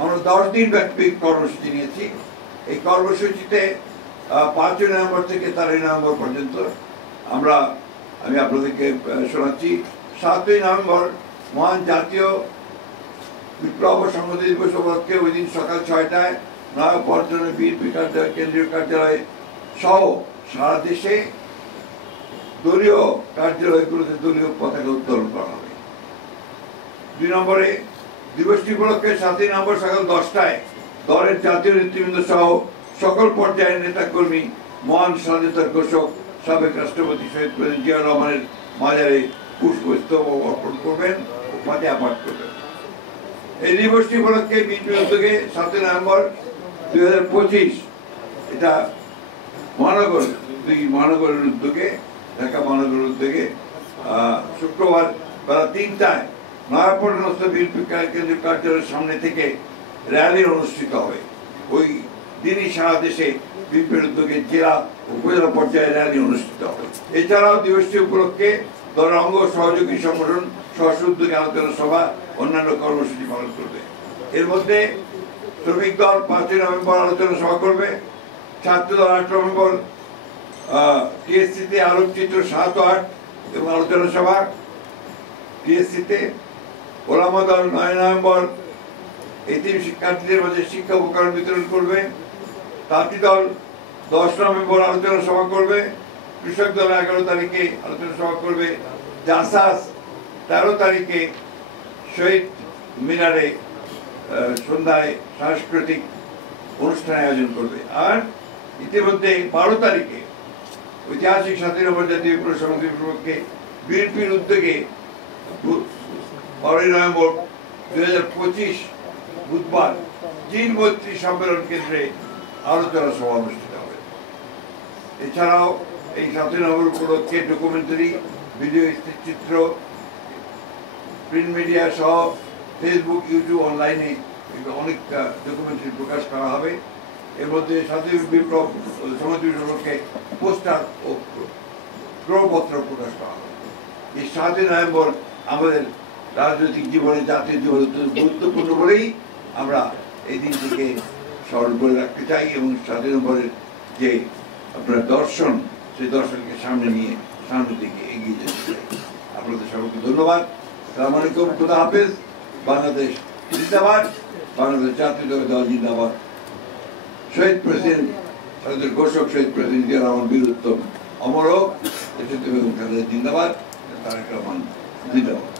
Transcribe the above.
আমরা 10 দিন ব্যাপী কর্মসূচি নিয়েছি। এই কর্মসূচিতে 5 নভেম্বর থেকে 13 নভেম্বর পর্যন্ত আমি আপনাদেরকে শোনাচ্ছি। 7 নভেম্বর মহান জাতীয় বিপ্লব ও সংহতি দিবস উপলক্ষে ওই দিন সকাল 6টায় নয়াপল্টনে বিএনপি কার্যালয়, কেন্দ্রীয় কার্যালয় সহ সারা দেশে দলীয় কার্যালয়গুলোতে দলীয় পতাকা উত্তোলন করা হবে। 2 নম্বরে দিবসটি উপলক্ষে 7 নভেম্বর সকাল 10টায় দলের জাতীয় নেতৃবৃন্দ সহ সকল পর্যায়ের নেতাকর্মী মহান স্বাধীনতার ঘোষক সাবেক রাষ্ট্রপতি শহীদ প্রেসিডেন্ট জিয়া রহমানের মাজারে পুষ্পস্তবক অর্পণ করবেন ও ফাতিহা পাঠ করবেন। এই দিবসটি উপলক্ষে বিএনপির উদ্যোগে 7 নভেম্বর 2025 এটা মহানগরের উদ্যোগে, ঢাকা মহানগরের উদ্যোগে শুক্রবার বেলা 3টায় নয়াপল্টনস্থ বিএনপি কেন্দ্রীয় কার্যালয়ের সামনে থেকে র্যালি অনুষ্ঠিত হবে। ওই দিনই সারা দেশে বিএনপির উদ্যোগে জেলা উপজেলা পর্যায়ে র্যালি অনুষ্ঠিত হবে। এছাড়াও দিবসটি উপলক্ষে দলের অঙ্গ সহযোগী সংগঠন স্ব উদ্যোগে আলোচনা সভা, অন্যান্য কর্মসূচি পালন করবে। এর মধ্যে শ্রমিক দল 5 নভেম্বর আলোচনা সভা করবে, ছাত্র দল 8 নভেম্বর টিএসসিতে আলোকচিত্র 7 ও 8 এবং আলোচনা সভা টিএসসিতে, ওলামা দল 9 নভেম্বর এতিম শিক্ষার্থীদের মাঝে শিক্ষা উপকরণ বিতরণ করবে, তাঁতি দল 10 নভেম্বর আলোচনা সভা করবে, কৃষক দল 11 তারিখে আলোচনা সভা করবে, জাসাস 13 তারিখে শহীদ মিনারে সন্ধ্যায় সাংস্কৃতিক অনুষ্ঠান আয়োজন করবে। আর ইতিমধ্যে 12 তারিখে ঐতিহাসিক 7 নভেম্বর জাতীয় বিপ্লব সংহতি উপলক্ষে বিএনপির উদ্যোগে 12 নভেম্বর 2025 বুধবার জিন মৈত্রী সম্মেলন কেন্দ্রে আলোচনা সভা অনুষ্ঠিত হবে। এছাড়াও এই 7 নভেম্বর উপলক্ষে ডকুমেন্টারি, ভিডিও চিত্র, প্রিন্ট মিডিয়া সহ ফেসবুক, ইউটিউব, অনলাইনে অনেক ডকুমেন্টারি প্রকাশ করা হবে। এর মধ্যে স্বাধীন বিপ্লব সংহতি উপলক্ষে পোস্টার ও প্রপত্র প্রকাশ করা হবে। এই 7 নভেম্বর আমাদের রাজনৈতিক জীবনে, জাতীয় জীবনে গুরুত্বপূর্ণ বলেই আমরা এই দিনটিকে স্মরণ করে রাখতে চাই এবং 7 নভেম্বরের যে আপনার দর্শন, সেই দর্শনকে সামনে নিয়ে সামনের দিকে এগিয়ে যেতে চাই। আপনাদের সবাইকে ধন্যবাদ। আসসালামু আলাইকুম, খুদা হাফেজ। বাংলাদেশ জিন্দাবাদ, বাংলাদেশ জাতীয় দল জিন্দাবাদ। শহীদ প্রেসিডেন্ট, স্বাধীনতার ঘোষক শহীদ প্রেসিডেন্ট জিয়া রহমান বীরুত্তম অমর হোক। দেশে বেগম খালেদা জিন্দাবাদ, তারেক রহমান জিন্দাবাদ।